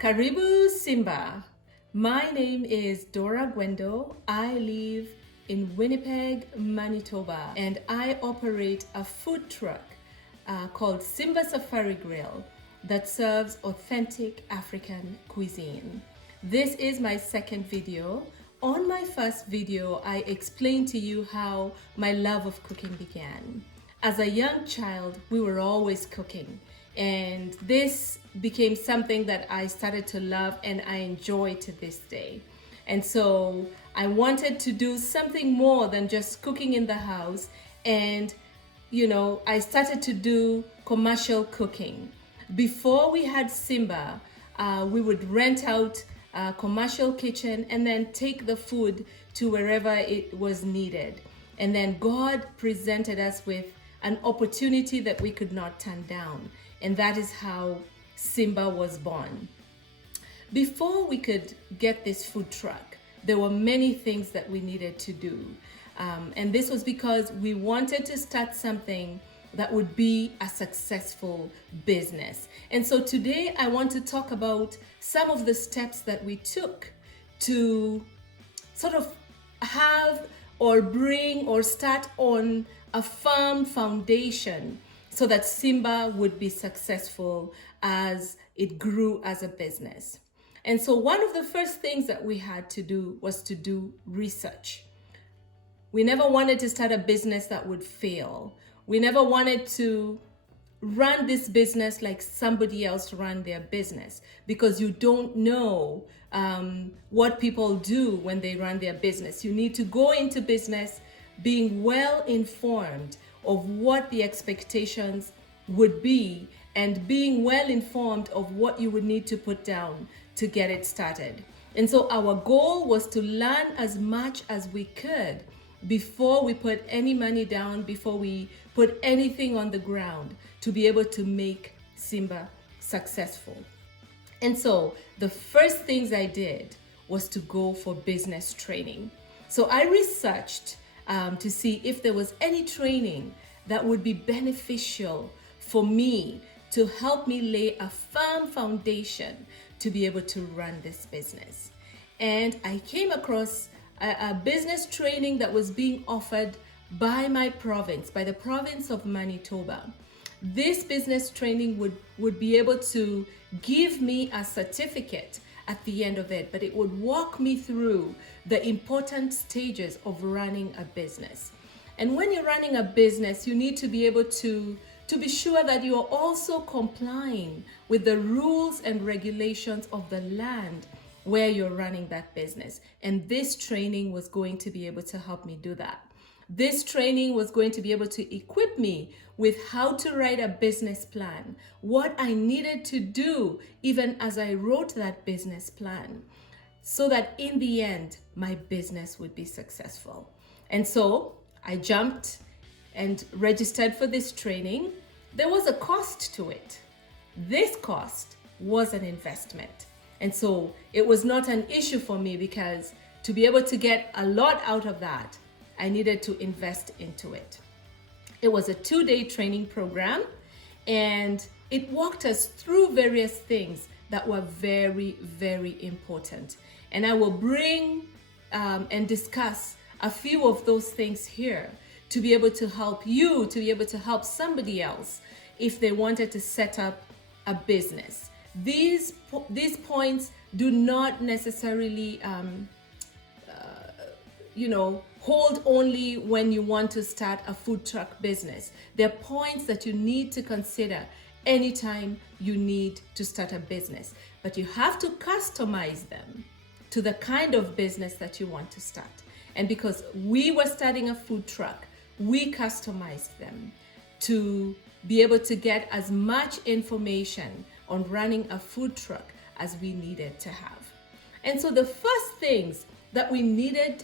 Karibu Simba. My name is Dora Gwendo. I live in Winnipeg, Manitoba, and I operate a food truck called Simba Safari Grill that serves authentic African cuisine. This is my second video. On my first video, I explained to you how my love of cooking began. As a young child, we were always cooking, and this became something that I started to love and I enjoy to this day. And so I wanted to do something more than just cooking in the house, and I started to do commercial cooking. Before we had Simba, we would rent out a commercial kitchen and then take the food to wherever it was needed. And then God presented us with an opportunity that we could not turn down. And that is how Simba was born. Before we could get this food truck, there were many things that we needed to do. And this was because we wanted to start something that would be a successful business. And so today I want to talk about some of the steps that we took to sort of have or bring or start on a firm foundation so that Simba would be successful as it grew as a business. And so one of the first things that we had to do was to do research. We never wanted to start a business that would fail. We never wanted to run this business like somebody else ran their business, because you don't know what people do when they run their business. You need to go into business being well informed of what the expectations would be and being well informed of what you would need to put down to get it started. And so our goal was to learn as much as we could before we put any money down, before we put anything on the ground, to be able to make Simba successful. And so the first things I did was to go for business training. So I researched to see if there was any training that would be beneficial for me to help me lay a firm foundation to be able to run this business. And I came across a business training that was being offered by my province, by the province of Manitoba. This business training would be able to give me a certificate at the end of it, but it would walk me through the important stages of running a business. And when you're running a business, you need to be able to be sure that you are also complying with the rules and regulations of the land where you're running that business. And this training was going to be able to help me do that. This training was going to be able to equip me with how to write a business plan, what I needed to do even as I wrote that business plan, so that in the end, my business would be successful. And so I jumped and registered for this training. There was a cost to it. This cost was an investment. And so it was not an issue for me, because to be able to get a lot out of that, I needed to invest into it. It was a 2-day training program, and it walked us through various things that were very, very important. And I will bring and discuss a few of those things here to be able to help you, to be able to help somebody else if they wanted to set up a business. These points do not necessarily hold only when you want to start a food truck business. They're points that you need to consider anytime you need to start a business, but you have to customize them to the kind of business that you want to start. And because we were starting a food truck, we customized them to be able to get as much information on running a food truck as we needed to have. And so the first things that we needed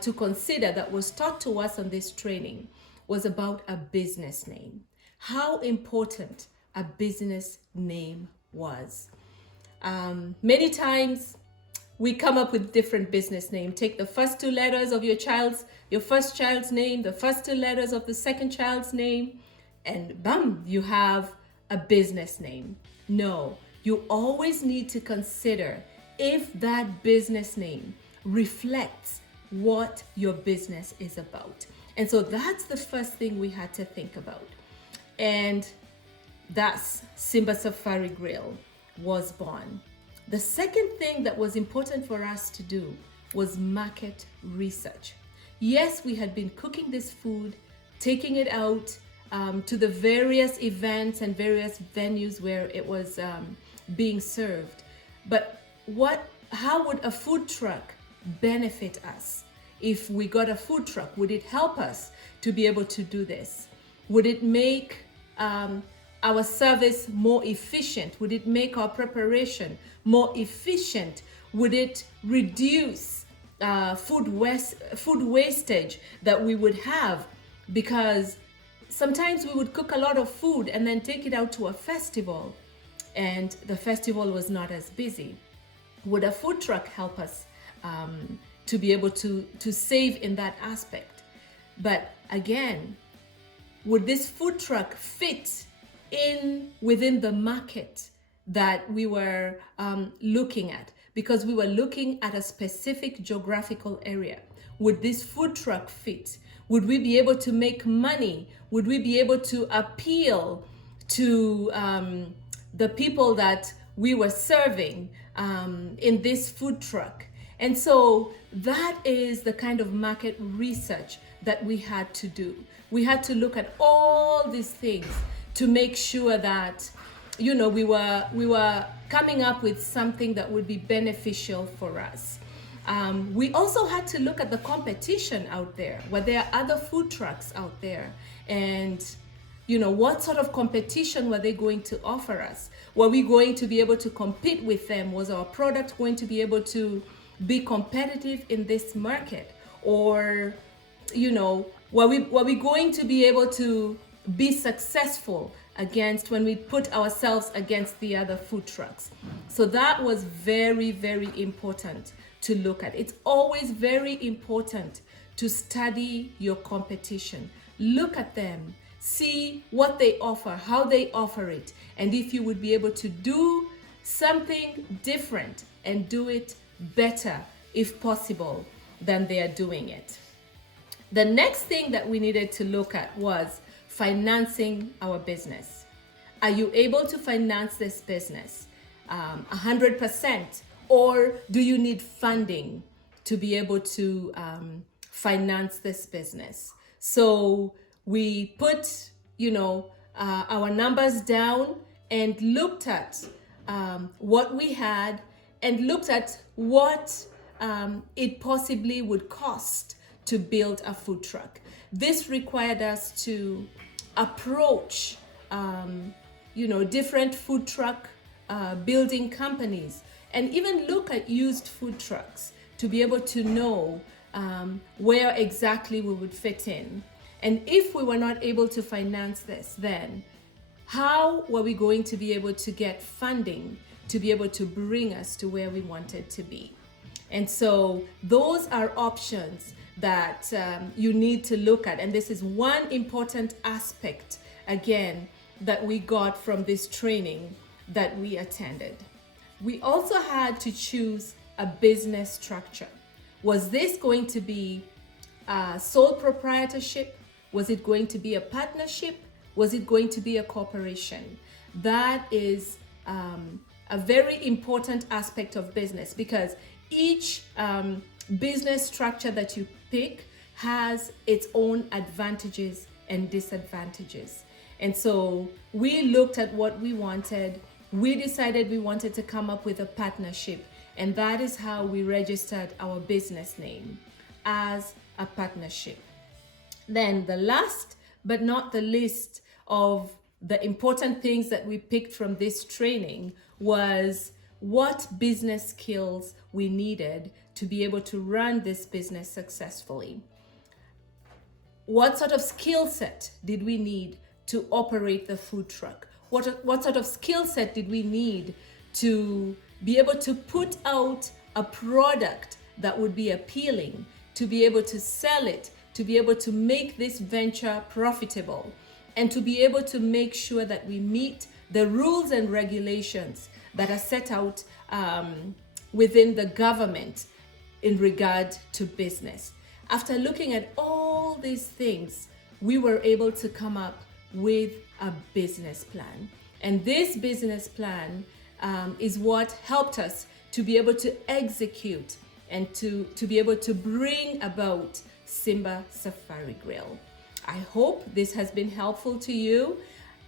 to consider that was taught to us on this training was about a business name. How important a business name was. Many times we come up with different business names. Take the first 2 letters of your first child's name, the first 2 letters of the second child's name, and bam, you have a business name. No, you always need to consider if that business name reflects what your business is about. And so that's the first thing we had to think about. And that's Simba Safari Grill was born. The second thing that was important for us to do was market research. Yes, we had been cooking this food, taking it out to the various events and various venues where it was being served. But how would a food truck benefit us? If we got a food truck, would it help us to be able to do this? Would it make our service more efficient? Would it make our preparation more efficient? Would it reduce food wastage that we would have? Because sometimes we would cook a lot of food and then take it out to a festival, and the festival was not as busy. Would a food truck help us to be able to save in that aspect? But again, would this food truck fit within the market that we were looking at? Because we were looking at a specific geographical area. Would this food truck fit? Would we be able to make money? Would we be able to appeal to the people that we were serving in this food truck? And so that is the kind of market research that we had to do. We had to look at all these things to make sure that, we were coming up with something that would be beneficial for us. We also had to look at the competition out there. Were there other food trucks out there? And what sort of competition were they going to offer us? Were we going to be able to compete with them? Was our product going to be able to be competitive in this market? Or, were we going to be able to be successful when we put ourselves against the other food trucks? So that was very, very important to look at. It's always very important to study your competition. Look at them, see what they offer, how they offer it, and if you would be able to do something different and do it better, if possible, than they are doing it. The next thing that we needed to look at was financing our business. Are you able to finance this business 100%? Or do you need funding to be able to finance this business? So we put, our numbers down and looked at what we had and looked at what it possibly would cost to build a food truck. This required us to approach, different food truck building companies, and even look at used food trucks to be able to know where exactly we would fit in. And if we were not able to finance this, then how were we going to be able to get funding to be able to bring us to where we wanted to be? And so those are options that you need to look at. And this is one important aspect, again, that we got from this training that we attended. We also had to choose a business structure. Was this going to be a sole proprietorship? Was it going to be a partnership? Was it going to be a corporation? That is a very important aspect of business, because each business structure that you pick has its own advantages and disadvantages. And so we looked at what we wanted. We decided we wanted to come up with a partnership, and that is how we registered our business name, as a partnership. Then the last but not the least of the important things that we picked from this training was what business skills we needed to be able to run this business successfully. What sort of skill set did we need to operate the food truck? What sort of skill set did we need to be able to put out a product that would be appealing, to be able to sell it, to be able to make this venture profitable, and to be able to make sure that we meet the rules and regulations that are set out within the government in regard to business. After looking at all these things, we were able to come up with a business plan. And this business plan is what helped us to be able to execute and to be able to bring about Simba Safari Grill. I hope this has been helpful to you.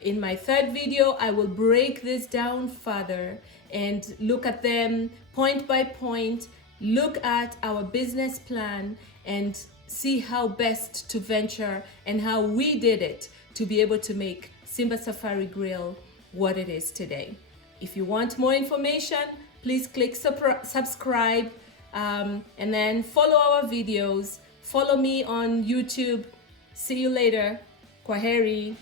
In my third video, I will break this down further and look at them point by point, look at our business plan and see how best to venture and how we did it to be able to make Simba Safari Grill what it is today. If you want more information, please click subscribe and then follow our videos. Follow me on YouTube. See you later. Kwaheri.